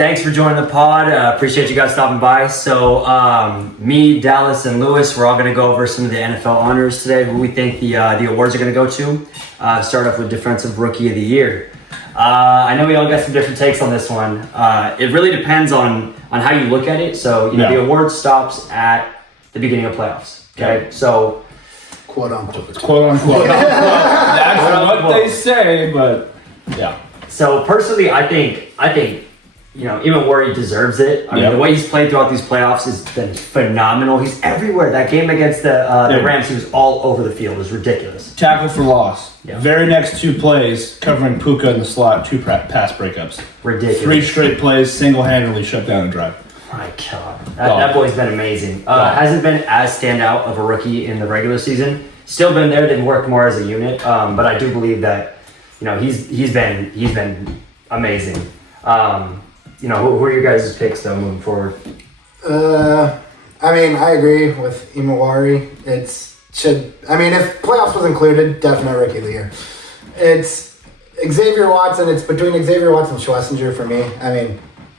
thanks for joining the pod. Appreciate you guys stopping by. So, me, Dallas, and Lewis, we're all going to go over some of the NFL honors today, who we think the awards are going to go to. Start off with Defensive Rookie of the Year. I know we all got some different takes on this one. It really depends on how you look at it. So, the award stops at the beginning of playoffs. Okay, so quote unquote. That's what they say, but yeah. So personally, I think even Worry deserves it. I mean, the way he's played throughout these playoffs has been phenomenal. He's everywhere. That game against the Rams, he was all over the field. It was ridiculous. Tackle for loss. Yeah. Very next 2 plays, covering Puka in the slot, 2 pass breakups. Ridiculous. 3 straight plays, single-handedly shut down a drive. My God. That boy's been amazing. Hasn't been as standout of a rookie in the regular season. Still been there. They've worked more as a unit. But I do believe that, he's been amazing. Who are your guys' picks though moving forward? I agree with Imawari. If playoffs was included, definite Rookie of the Year. It's Xavier Watson. It's between Xavier Watson and Schlesinger for me.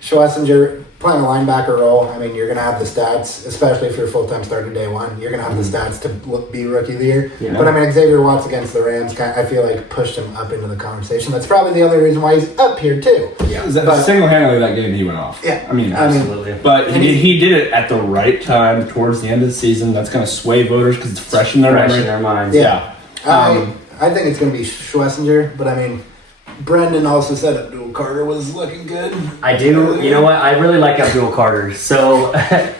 Schlesinger playing a linebacker role. You're going to have the stats, especially if you're a full-time starter day one. You're going to have the stats to be Rookie of the Year. Yeah. But Xavier Watson against the Rams, I feel like pushed him up into the conversation. That's probably the other reason why he's up here too. Yeah, single-handedly that game he went off. Yeah, absolutely. But he did it at the right time towards the end of the season. That's going to sway voters because it's fresh in their minds. Yeah. I think it's going to be Schlesinger, but Brendan also said Abdul Carter was looking good. I do. You know what? I really like Abdul Carter. So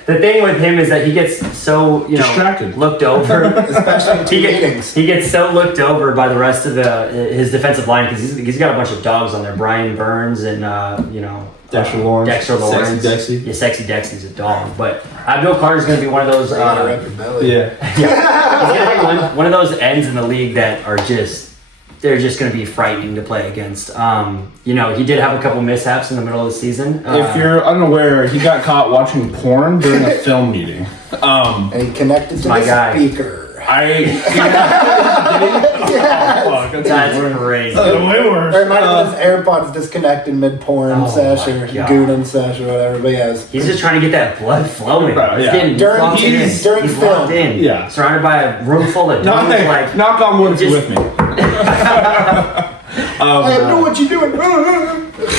the thing with him is that he gets so distracted, looked over. Especially in meetings. He gets so looked over by the rest of his defensive line because he's got a bunch of dogs on there. Brian Burns and Dexter Lawrence. Sexy Dexy. Yeah, Sexy Dexy's a dog. But Abdul Carter's going to be one of those. He's going to be one of those ends in the league that are they're just going to be frightening to play against. He did have a couple mishaps in the middle of the season. If you're unaware, he got caught watching porn during a film meeting. And he connected to the speaker. That's crazy. Way worse. Or it might have been his AirPods disconnected mid-porn sesh or gooning sesh or whatever. But he's just trying to get that blood flowing. He's during film. locked in. Yeah. Surrounded by a room full of dudes. Knock on wood if you're with me. I know what you're doing.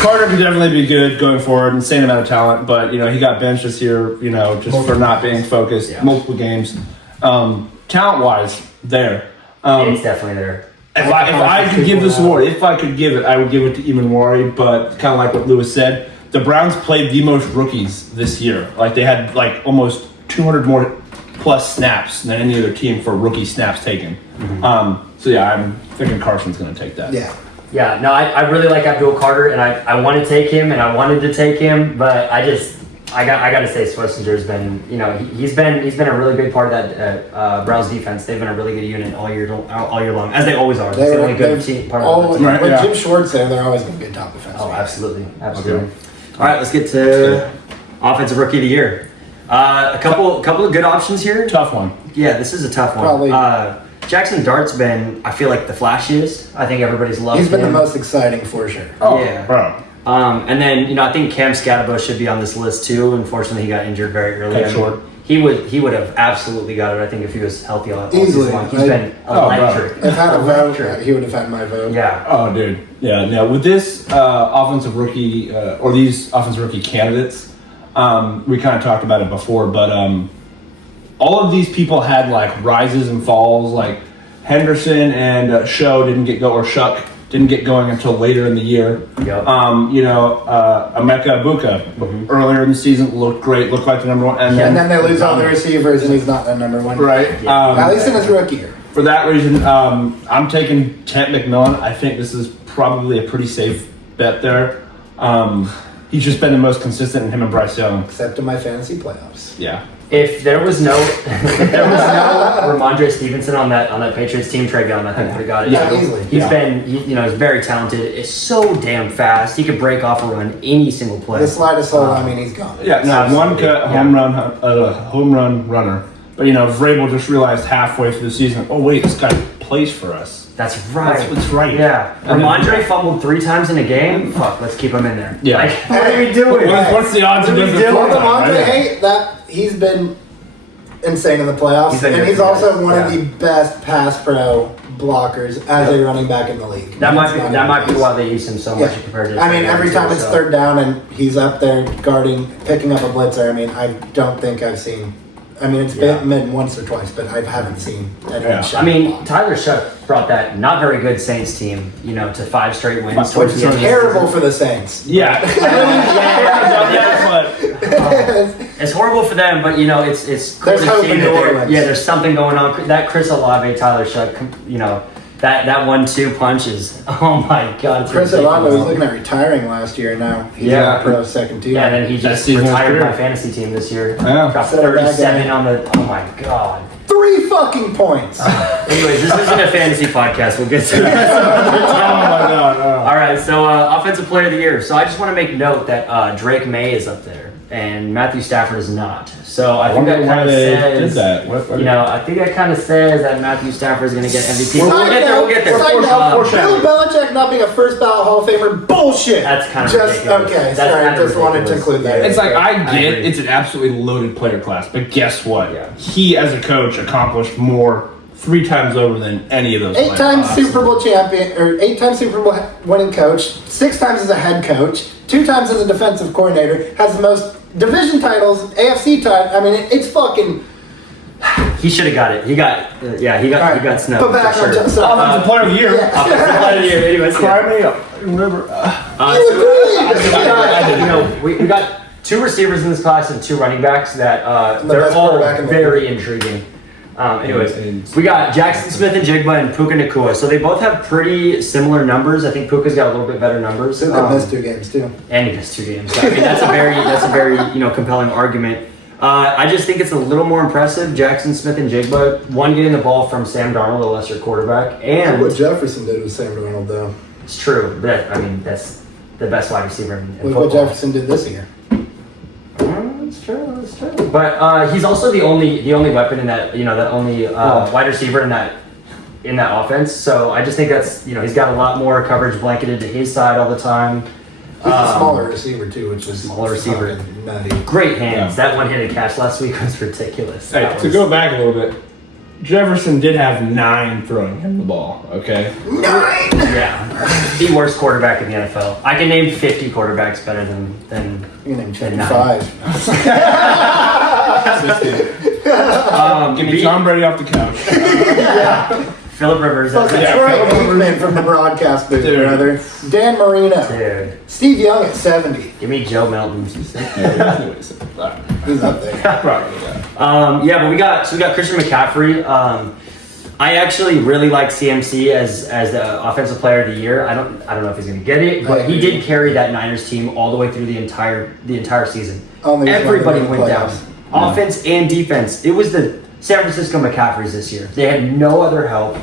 Carter could definitely be good going forward, insane amount of talent, but he got benched this year, just for not being focused, multiple games. Talent-wise, there. It's definitely there. If I could give this award, I would give it to Imawari, but kind of like what Lewis said, the Browns played the most rookies this year. They had almost 200 more plus snaps than any other team for rookie snaps taken. Mm-hmm. I'm thinking Carson's going to take that. Yeah. Yeah, no, I really like Abdul Carter, and I want to take him, and I wanted to take him, but I got to say Schlesinger's been, he's been a really big part of that Browns defense. They've been a really good unit all year long, as they always are. They're the only good team part of the team. With Jim Schwartz there, they're always going to be a top defense. Oh, absolutely. Okay. All right, let's get to Offensive Rookie of the Year. A couple of good options here. Tough one. Yeah, this is a tough one. Probably. Jackson Dart's been, I feel like, the flashiest. I think everybody's loved him. He's been the most exciting for sure. Oh, yeah. Bro. And then, I think Cam Scatterbush should be on this list too. Unfortunately, he got injured very early. Short. He would have absolutely got it, I think, if he was healthy all easily. Season long. He's been electric. If had a vote, he would have had my vote. Yeah. Oh, dude. Yeah. Now, with this offensive rookie, or these offensive rookie candidates, we kind of talked about it before, but all of these people had rises and falls. Henderson and Shuck didn't get going until later in the year. Yep. Emeka Egbuka earlier in the season looked great, looked like the number one, and then they lose all the receivers, and he's not the number one. Right. Yeah. At least in his rookie year. For that reason, I'm taking Tent McMillan. I think this is probably a pretty safe bet there. He's just been the most consistent in him and Bryce Young. Except in my fantasy playoffs. Yeah. If there was no Ramondre Stevenson on that Patriots team, Trey Gunn, I think would have got it. Yeah, easily. He's he's very talented. It's so damn fast. He could break off a run any single play. The slightest hole, he's gone. Yeah, no, one cut home run runner. But Vrabel just realized halfway through the season, oh wait, this guy plays for us. That's right. That's right. Yeah. Ramondre fumbled 3 times in a game. Fuck, let's keep him in there. Yeah. Like, what are we doing? What's the odds of What are we this? doing? Ramondre, hey, he's been insane in the playoffs, and he's also one of the best pass pro blockers as a running back in the league. That might be why they use him so much compared to. I mean, every time it's third down and he's up there guarding, picking up a blitzer. I mean, I don't think I've seen. I mean, it's been once or twice, but I haven't seen anyone shot. I mean, Tyler Shuck brought that not very good Saints team, to 5 straight wins. Which is terrible for the Saints. Yeah. It's horrible for them, but it's cool There's to hope see in that New Orleans. there's something going on. That Chris Olave, Tyler Shuck, that 1-2 punch is, oh my god. It's Chris ridiculous. Olave was looking at retiring last year. Now he's Yeah. a pro second team. Yeah, and then he just season retired was my great. fantasy team this year. Yeah. Got So that 37 guy- on the. Oh my god. 3 fucking points. Anyways, this isn't a fantasy podcast. We'll get to Oh that. my god. All right, so offensive player of the year. So I just want to make note that Drake May is up there and Matthew Stafford is not. So I think that kind of says, I think that kind of says that Matthew Stafford is going to get MVP. We'll get there. Side note, Bill Belichick not being a first ballot Hall of Famer, bullshit. That's kind of just ridiculous. okay. That's Sorry, kind of just wanted to ridiculous. include that. It's like I get agree. it's an absolutely loaded player class, but guess what? Yeah. He, as a coach, accomplished more 3 times over than any of those. 8-time Super Bowl champion, or 8-time Super Bowl winning coach, 6 times as a head coach, 2 times as a defensive coordinator, has the most division titles, AFC title. I mean, it's fucking. He should have got it. He got snubbed. Put back for on sure. Offensive player of the year. Offensive player of the year. Anyways, Cry me up. Remember. We got 2 receivers in this class and 2 running backs that The they're best all quarterback in the very intriguing. Anyways, we got Jackson Smith and Jigba and Puka Nacua. So they both have pretty similar numbers. I think Puka's got a little bit better numbers. Puka missed 2 games too. And he missed 2 games. I mean, that's a very compelling argument. I just think it's a little more impressive. Jackson Smith and Jigba, one getting the ball from Sam Darnold, a lesser quarterback, and What Jefferson did with Sam Darnold, though. it's true. But that's the best wide receiver in Look football. what Jefferson did this year. That's true. But he's also the only weapon in that that only wide receiver in that offense. So I just think that's he's got a lot more coverage blanketed to his side all the time. He's a smaller receiver too, which is Smaller receiver. fucking nutty. Great hands. Yeah. That one-handed catch last week was ridiculous. Hey, That to was- go back a little bit, Jefferson did have 9 throwing him the ball. Okay. 9. Yeah, the worst quarterback in the NFL. I can name 50 quarterbacks better than You can name than 5. Give me Tom Brady off the couch. Philip Rivers. Fucking Yeah, Troy Philip Aikman from the broadcast booth, Dude. brother. Dan Marino. Dude, Steve Young at 70. give me Joe Melton. He's up there. Probably, yeah. Yeah, but we got Christian McCaffrey. I actually really like CMC as the offensive player of the year. I don't know if he's going to get it, but he did carry that Niners team all the way through the entire season. Everybody went down, offense and defense. It was the San Francisco McCaffreys this year. They had no other help.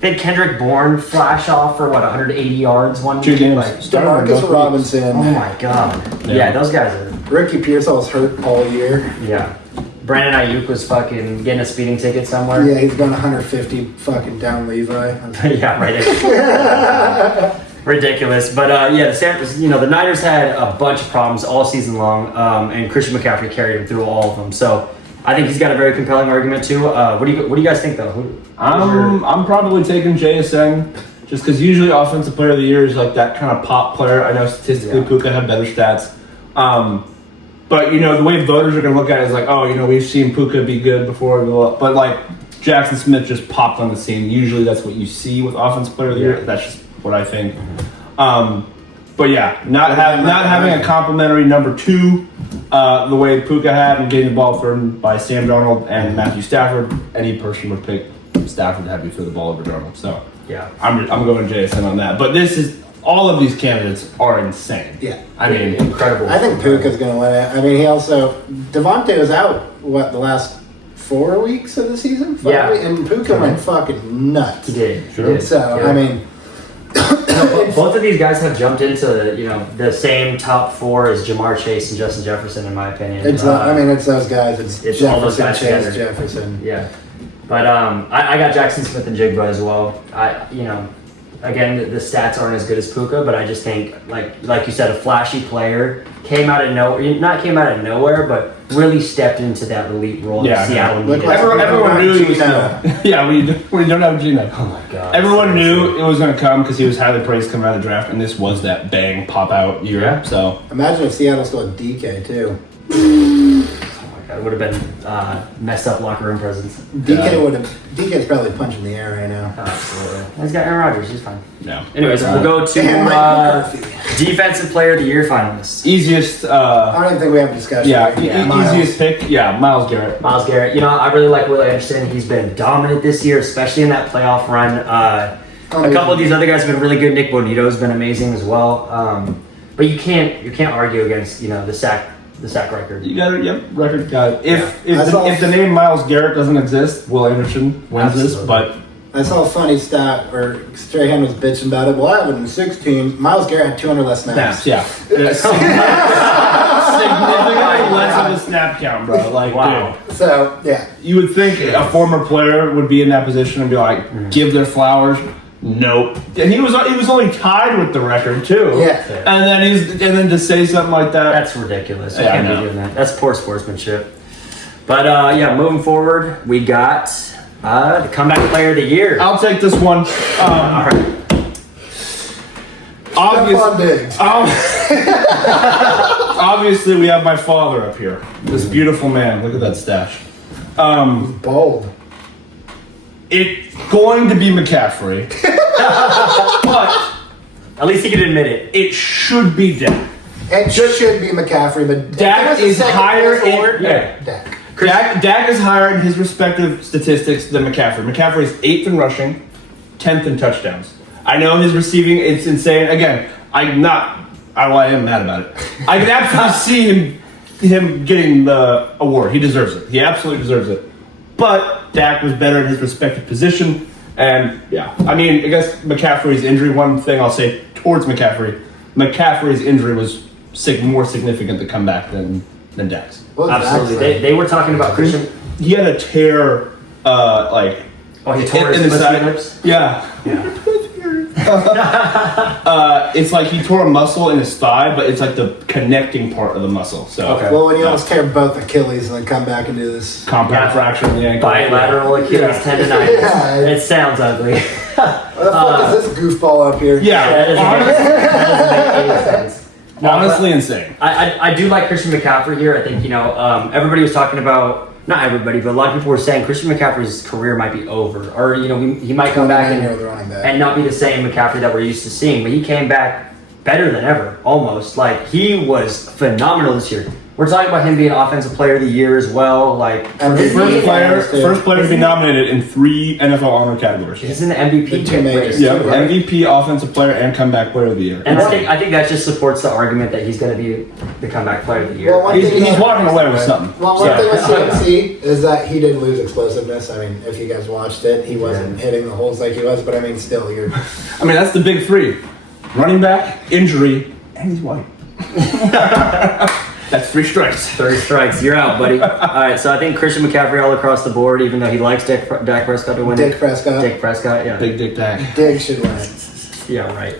They had Kendrick Bourne flash off for 180 yards one 2 games. Like, Demarcus Robinson. oh my god! Yeah, those guys are. Ricky Pearsall's hurt all year. Yeah, Brandon Ayuk was fucking getting a speeding ticket somewhere. Yeah, he's going 150 fucking down Levi. Yeah, right. Ridiculous, but the Niners had a bunch of problems all season long, and Christian McCaffrey carried him through all of them. So I think he's got a very compelling argument too. What do you guys think though? I'm probably taking JSN just because usually offensive player of the year is like that kind of pop player. I know statistically Puka had better stats. But the way voters are going to look at it is like, oh, we've seen Puka be good before, but like Jackson Smith just popped on the scene. Usually that's what you see with offensive player of the year. That's just what I think. But yeah, not having a complimentary number 2, the way Puka had and getting the ball thrown by Sam Darnold and Matthew Stafford, any person would pick Stafford to have you throw the ball over Darnold. So Yeah, I'm going JSN on that. But all of these candidates are insane. Yeah. I mean, incredible. I think Puka's going to win it. I mean, he also... Devontae was out, the last 4 weeks of the season? 5 Yeah. weeks? And Puka went fucking nuts. He did. Sure. He did. So, Yeah. I mean... Both of these guys have jumped into the same top 4 as Jamar Chase and Justin Jefferson, in my opinion. It's those guys. It's It's Jefferson, all those guys Chase, together. Jefferson. Yeah. But I got Jackson Smith and Jigba as well. Again, the stats aren't as good as Puka, but I just think, like you said, a flashy player not came out of nowhere, but really stepped into that elite role that Seattle needed. Everyone knew he was we don't have Gino. Oh my god! Everyone knew it was going to come because he was highly praised coming out of the draft, and this was that bang pop out year. Yeah. So imagine if Seattle still had DK too. It would have been messed up locker room presence. DK's probably punching the air right now. Absolutely. He's got Aaron Rodgers. He's fine. No. Anyways, we'll go to defensive player of the year finalists. Easiest. I don't even think we have a discussion. Easiest pick. Yeah, Myles Garrett. Myles Garrett. I really like Will Anderson. He's been dominant this year, especially in that playoff run. A couple of these other guys have been really good. Nick Bonito's been amazing as well. But you can't argue against the sack record. You got it. Yep, record guy. If the name Myles Garrett doesn't exist, Will Anderson wins this. But I saw a funny stat where Strahan was bitching about it. Well, I have it in 16. Myles Garrett had 200 less snaps. Yeah. Significantly less of a snap count, bro. Wow. Dude. So yeah, You would think a former player would be in that position and be like, give their flowers. Nope. And he was only tied with the record too. Yeah. And then to say something like that. That's ridiculous. You Yeah, can't be doing that. That's poor sportsmanship. But moving forward, we got the comeback player of the year. I'll take this one. All right. Obviously, we have my father up here. This beautiful man. Look at that stash. bold. It's going to be McCaffrey. But At least he can admit it. it should be Dak. It should be McCaffrey, but Dak is higher in... Dak. Dak is higher in his respective statistics than McCaffrey. McCaffrey is 8th in rushing, 10th in touchdowns. I know his receiving, it's insane. Again, I am mad about it. I can absolutely see him getting the award. He deserves it. He absolutely deserves it. But Dak was better in his respective position. And yeah, I guess McCaffrey's injury, one thing I'll say towards McCaffrey's injury was more significant to come back than Dak's. Well, Absolutely. They were talking about Christian. He had a tear, he tore his side. lips? Yeah. It's like he tore a muscle in his thigh, but it's like the connecting part of the muscle. So Okay. Well, when you almost tear both Achilles and then come back and do this. compound fracture in the ankle. Bilateral Achilles tendonitis. Yeah. It sounds ugly. What the fuck is this goofball up here? Yeah. That doesn't make any sense. No, Honestly, insane. I do like Christian McCaffrey here. I think, everybody was talking about, not everybody, but a lot of people were saying Christian McCaffrey's career might be over. Or, he might come back and not be the same McCaffrey that we're used to seeing. But he came back better than ever, almost. Like, he was phenomenal this year. We're talking about him being Offensive Player of the Year as well. Like, First player to be nominated in 3 NFL honor categories. he's in the MVP race. Yeah, MVP, Offensive Player, and Comeback Player of the Year. And I think that just supports the argument that he's going to be the Comeback Player of the Year. Well, He's walking away with something. Well, one thing with CMC is that he didn't lose explosiveness. If you guys watched it, he wasn't hitting the holes like he was, but still, you're... that's the big 3. Running back, injury, and he's white. That's 3 strikes. 3 strikes. You're out, buddy. All right, so I think Christian McCaffrey all across the board, even though he likes Dak Prescott to win. Dick Prescott, yeah. Big Dick Dak. Dig should win it. Yeah, right.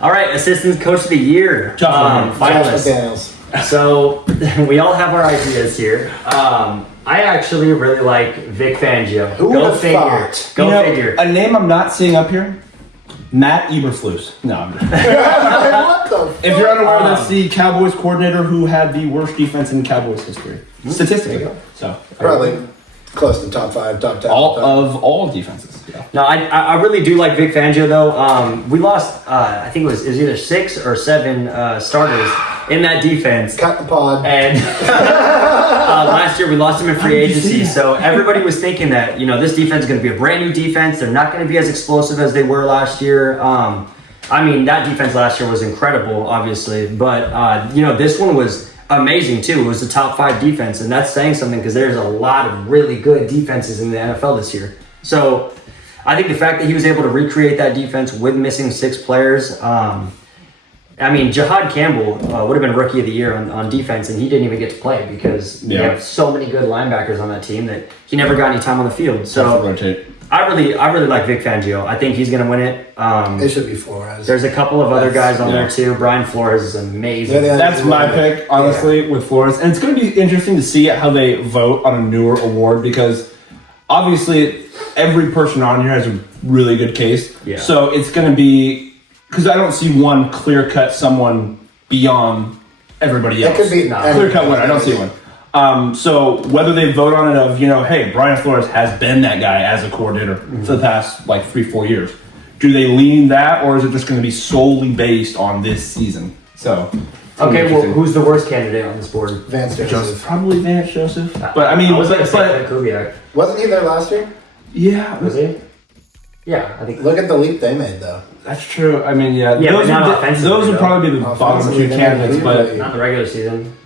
All right, Assistant Coach of the Year. Tough one. Finalists. So we all have our ideas here. I actually really like Vic Fangio. Go figure. Go figure. A name I'm not seeing up here. Matt Eberflus. No, I'm just What the fuck? If you're unaware, that's the Cowboys coordinator who had the worst defense in Cowboys history. Statistically. So Probably close to top 5, top 10. All defenses. Yeah. No, I really do like Vic Fangio though. We lost, I think it was either 6 or 7 starters in that defense. Cut the pod. And last year we lost him in free agency, so everybody was thinking that this defense is going to be a brand new defense. They're not going to be as explosive as they were last year. That defense last year was incredible, obviously, but this one was amazing too. It was the top 5 defense, and that's saying something because there's a lot of really good defenses in the NFL this year. So I think the fact that he was able to recreate that defense with missing 6 players. I mean, Jahad Campbell would have been Rookie of the Year on defense, and he didn't even get to play because they have so many good linebackers on that team that he never got any time on the field. So I really like Vic Fangio. I think he's going to win it. It should be Flores. There's a couple of other guys on there too. Brian Flores is amazing. That's my pick, honestly, with Flores. And it's going to be interesting to see how they vote on a newer award because obviously every person on here has a really good case. Yeah. So it's going to be, because I don't see one clear-cut someone beyond everybody else. It could be clear-cut winner. I don't see one. So whether they vote on it of, hey, Brian Flores has been that guy as a coordinator for the past 3-4 years. Do they lean that, or is it just going to be solely based on this season? So, okay, well, who's the worst candidate on this board? Vance Joseph. Probably Vance Joseph. But I mean, Kubiak. Wasn't he there last year? Yeah, was he? Yeah, I think. Look at the leap they made, though. That's true. I mean, yeah, those would probably be the bottom two candidates, but not in the regular season.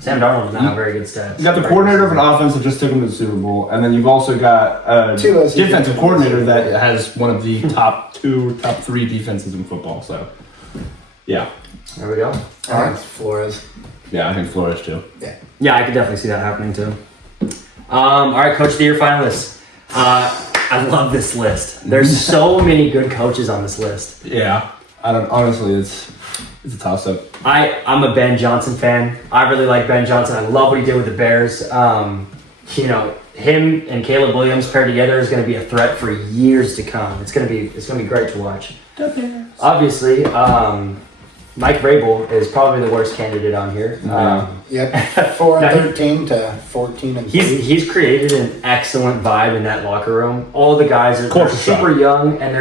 Sam Darnold's not a very good stats. You got the coordinator of an offense that just took him to the Super Bowl, and then you've also got a defensive coordinator that has one of the top 3 defenses in football. So, yeah. There we go. All right, Flores. Yeah, I think Flores too. Yeah, I could definitely see that happening too. All right, Coach of the Year finalists. I love this list. There's so many good coaches on this list. Yeah, honestly, it's a toss-up. I'm a Ben Johnson fan. I really like Ben Johnson. I love what he did with the Bears. Him and Caleb Williams paired together is going to be a threat for years to come. It's going to be great to watch. Obviously, Mike Vrabel is probably the worst candidate on here. Yep, 13 to 14 and 3. He's created an excellent vibe in that locker room. All the guys are super young, and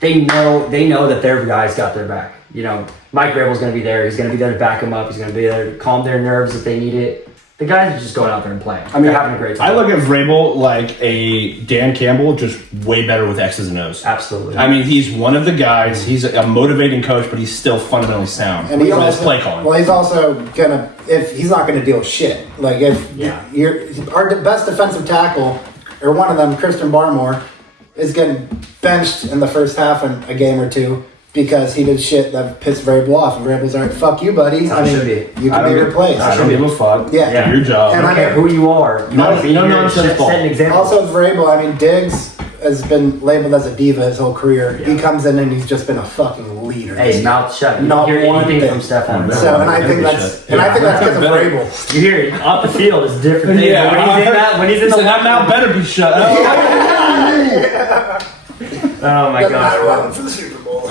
they know that their guys got their back. Mike Vrabel's going to be there. He's going to be there to back them up. He's going to be there to calm their nerves if they need it. The guys are just going out there and playing. They're having a great time. I look at Vrabel like a Dan Campbell, just way better with X's and O's. Absolutely. I mean, he's one of the guys. He's a motivating coach, but he's still fundamentally sound. And his play calling. Well, he's also he's not gonna deal with shit. Our best defensive tackle, or one of them, Christian Barmore, is getting benched in the first half in a game or two because he did shit that pissed Vrabel off. And Vrabel's like, "Fuck you, buddy. You can be replaced." I don't give a fuck. Yeah. Your job. And I don't care who you are. No nonsense ball. Set an example. Also, with Vrabel, Diggs has been labeled as a diva his whole career. Yeah. He comes in and he's just been a fucking leader. Hey, mouth shut. Not you hear one anything thing from Stefan. So, and I think that's because of Vrabel. You hear it off the field is different. Yeah, when he's in the that mouth better be shut. Oh my gosh. For the Super Bowl.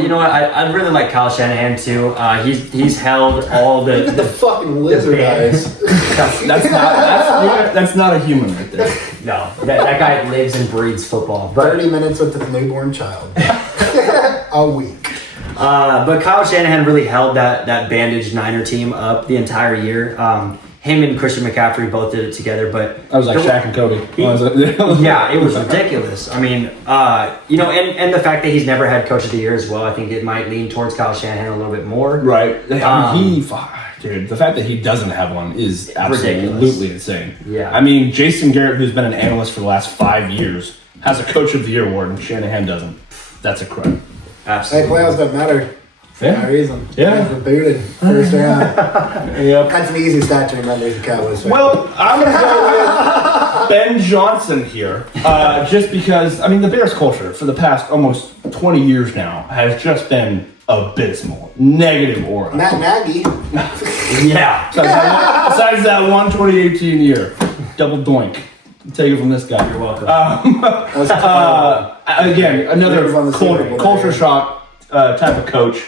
You know what? I really like Kyle Shanahan too. He's held all the fucking lizard eyes. That's not a human right there. No, that guy lives and breathes football. But 30 minutes with his newborn child. A week. But Kyle Shanahan really held that bandaged Niner team up the entire year. Him and Christian McCaffrey both did it together, but I was like Shaq and Kobe. Yeah, it was ridiculous. I mean, and the fact that he's never had Coach of the Year as well, I think it might lean towards Kyle Shanahan a little bit more. Right. The fact that he doesn't have one is absolutely insane. Yeah. I mean, Jason Garrett, who's been an analyst for the last 5 years, has a Coach of the Year award, and Shanahan doesn't. That's a crime. Absolutely. Playoffs don't matter. Yeah. No reason. Yeah. We're booted first round. Yep. That's an easy stat to remember as a Cowboys fan. Well, I'm going to go with Ben Johnson here. Just because, the Bears culture for the past almost 20 years now has just been abysmal. Negative aura. Matt Nagy. Yeah. Besides that one 2018 year. Double doink. I'll tell you from this guy. You're welcome. Again, another culture shock type of coach.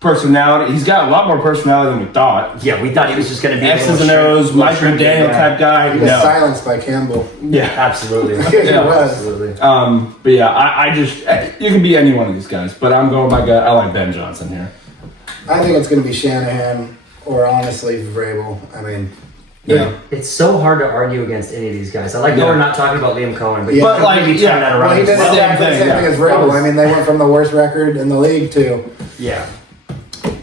Personality. He's got a lot more personality than we thought. Yeah, we thought he was just going to be X's and O's, Mike McDaniel type guy. He was silenced by Campbell. Yeah, absolutely. Absolutely. But yeah, I just you can be any one of these guys, but I'm going by gut. I like Ben Johnson here. I think it's going to be Shanahan or honestly Vrabel. Yeah. It's so hard to argue against any of these guys. I like that we're not talking about Liam Cohen, but turn that around. Well, he did the same thing as Vrabel. They went from the worst record in the league to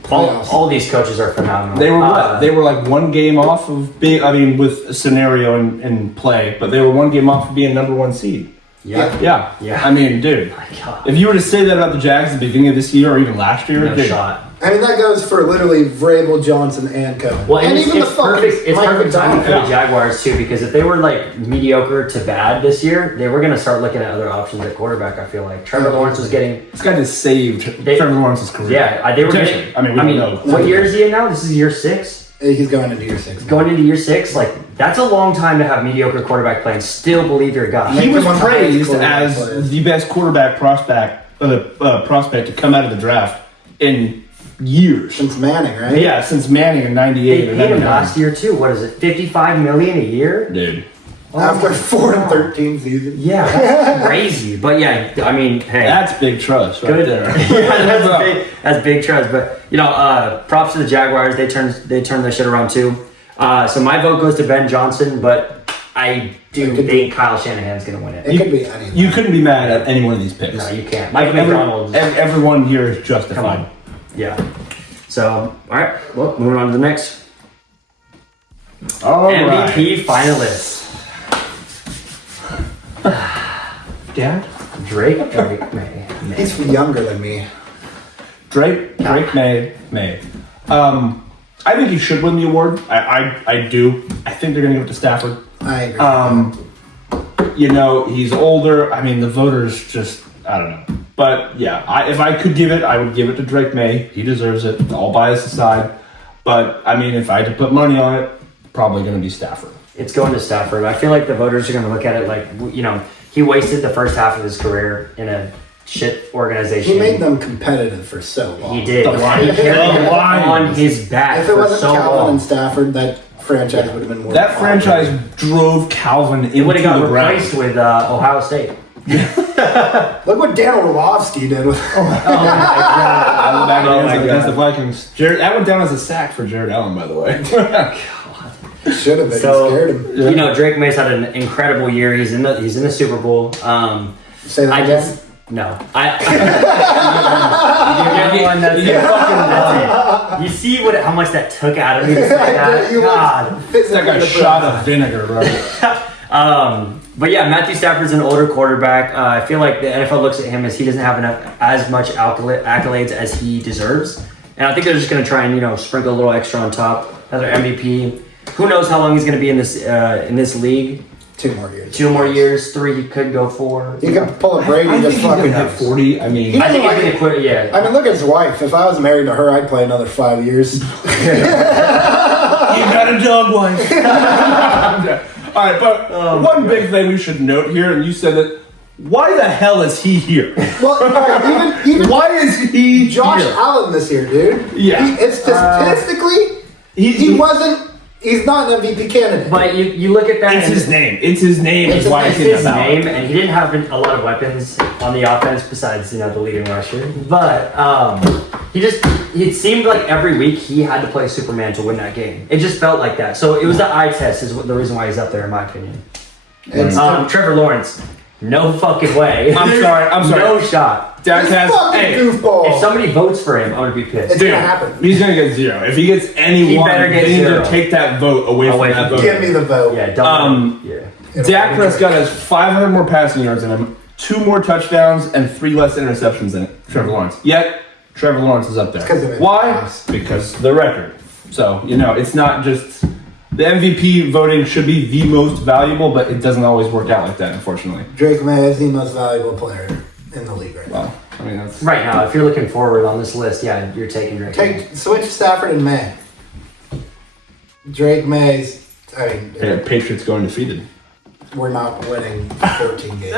all these coaches are phenomenal. They were they were like one game off of being. With a scenario in play, but they were one game off of being number 1 seed. Yeah. Yeah. I mean, dude, My God. if you were to say that about the Jags at the beginning of this year or even last year, No dude, shot. I mean, that goes for literally Vrabel, Johnson, and Cohen. Well, and it's, even it's the fucking perfect. It's Mike perfect timing for McDonald. the Jaguars too, because if they were like mediocre to bad this year, they were going to start looking at other options at quarterback. I feel like Trevor Lawrence was getting. this guy just saved Trevor Lawrence's career. Yeah, they were Potentially. getting. I mean, we don't know. What year is he in now? This is year 6. He's going into year 6. Going into year 6, like that's a long time to have mediocre quarterback play and still believe you're a guy. He was Make him one of the highest praised quarterback as players. the best quarterback prospect to come out of the draft in years. Since Manning, right? Yeah, since Manning in '98 They or paid him 99. last year too. What is it? $55 million a year? Dude. Oh After my 4 and God. 13 seasons. Yeah, that's crazy. But yeah, I mean, hey, That's big trust right good. there. Yeah, that's big trust. But you know, props to the Jaguars. They turned their shit around too. So my vote goes to Ben Johnson, but I do think Kyle Shanahan's gonna win it. It could be anything. You couldn't be mad at any one of these picks. No, you can't. Mike McDonald. Everyone here is Come justified. on. Yeah. So, all right. Well, moving on to the next All right. MVP finalists. Dad? Drake May. He's younger than me. Drake May. I think he should win the award. I do. I think they're going to give it to Stafford. I agree. You know, he's older. I mean, the voters just, I don't know. But yeah, if I could give it, I would give it to Drake May. He deserves it, all bias aside. But I mean, if I had to put money on it, probably going to be Stafford. It's going to Stafford. I feel like the voters are going to look at it like, you know, he wasted the first half of his career in a shit organization. He made them competitive for so long. He did. The Lions. He carried them The Lions. on his back If it for wasn't so Calvin long. and Stafford, that franchise would have been more. That franchise drove Calvin He into would have got the ground. replaced with Ohio State. Look what Dan Orlovsky did with. Oh my God. Oh my Against the God. Vikings. That went down as a sack for Jared Allen, by the way. Should have been. So, He scared him. you know, Drake May's had an incredible year. He's in the Super Bowl. Say that I again. just no. You're one that's fucking you see how much that took out of me to say that? You God. It's like a shot of vinegar, bro. But yeah, Matthew Stafford's an older quarterback. I feel like the NFL looks at him as he doesn't have as much accolades as he deserves, and I think they're just going to try and sprinkle a little extra on top. Another MVP. Who knows how long he's going to be in this league? 2 more years. 2 more years, 3 he could go 4. You can pull a Brady I and think just he fucking could hit 40. I mean, He- I think like he's going to quit. Yeah. I mean, look at his wife. If I was married to her, I'd play another 5 years. you got a dog wife. All right, but one big thing we should note here, and you said it. Why the hell is he here? Well, all right, even Why is he Josh here? Allen this year, dude. Yeah. It's statistically, he wasn't. He's not an MVP candidate. But you look at that. It's and his name. It's his name. It's is why it's he's in his the ballot. name, and he didn't have a lot of weapons on the offense besides the leading rusher. But it seemed like every week he had to play Superman to win that game. It just felt like that. So it was the eye test is the reason why he's up there, in my opinion. It's Trevor Lawrence, no fucking way. I'm sorry. No shot. Dak this has. fucking Hey, goofball. If somebody votes for him, I'm gonna be pissed. It's dude, gonna happen. he's gonna get 0. If he gets any He one, better get they need 0. to take that vote away from that vote. Give me the vote. Yeah, don't. Yeah. Dak Prescott has 500 more passing yards than him, 2 more touchdowns, and 3 less interceptions than Trevor Lawrence. Yet, Trevor Lawrence is up there. 'Cause of it. Why? Because the record. So, it's not just... The MVP voting should be the most valuable, but it doesn't always work out like that, unfortunately. Drake May is the most valuable player in the league right now. Well, I mean, that's... Right now, if you're looking forward on this list, yeah, you're taking Drake. Switch Stafford and May. Drake May's. I mean, Yeah, Patriots go undefeated. we're not winning 14 games.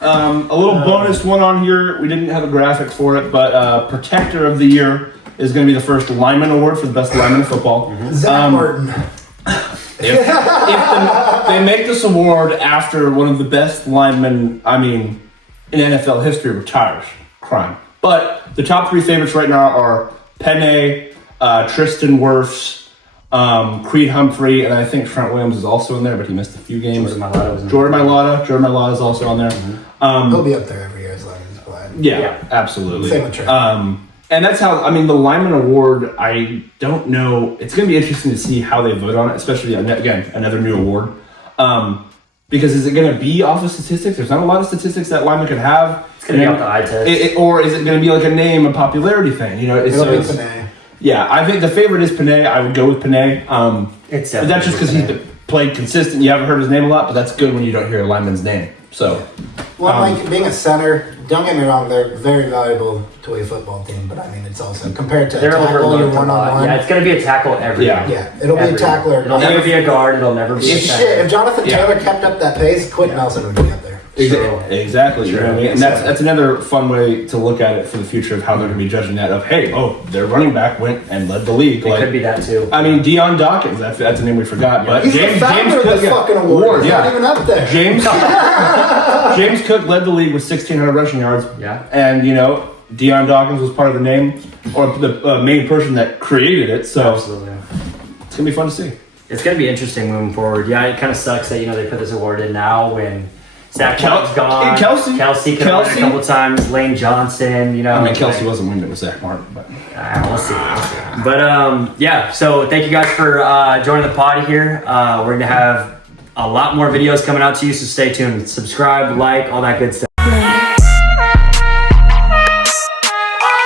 A little bonus one on here. We didn't have a graphic for it, but Protector of the Year is going to be the first lineman award for the best lineman in football. Zach Martin. If they make this award after one of the best linemen, in NFL history retires, crime. But the top 3 favorites right now are Penny, Tristan Wirfs, Creed Humphrey, and I think Trent Williams is also in there, but he missed a few games. Jordan Mailata is also on there. He'll be up there every year as long as he's playing. Yeah, absolutely. Same with Trent. And that's how, the Lineman Award, I don't know. It's going to be interesting to see how they vote on it, especially, again, another new award. Because is it going to be off of statistics? There's not a lot of statistics that lineman could have. It's going to be off the eye test. Or is it going to be like a name, a popularity thing? You know, It'll be Panay. Yeah, I think the favorite is Panay. I would go with Panay. It's but that's just because he's played consistent. You haven't heard his name a lot, but that's good when you don't hear a lineman's name. So, well, like being a center, don't get me wrong, they're very valuable to a football team, but I mean, it's also compared to a tackle, you're one-on-one. Yeah, it's going to be a tackle every Yeah. game. Yeah, it'll be a tackler. It'll never be a guard. It'll never be a center. If Jonathan Taylor kept up that pace, Quentin Nelson would be up there. Exactly. You know what I mean? And that's another fun way to look at it for the future of how they're going to be judging that. Of their running back went and led the league. It could be that too. I mean, Deion Dawkins. That's a name we forgot. But He's James the founder of Cook, this fucking award. He's not even up there. James Cook led the league with 1,600 rushing yards. Yeah. And Deion Dawkins was part of the name or the main person that created it. So absolutely, it's gonna be fun to see. It's gonna be interesting moving forward. Yeah, it kind of sucks that they put this award in now when Zach Martin's gone. Kelsey could have won a couple times. Lane Johnson, I mean, Kelsey wasn't winning it with Zach Martin, but we'll see. But yeah, so thank you guys for joining the pod here. We're gonna have a lot more videos coming out to you, so stay tuned. Subscribe, like, all that good stuff.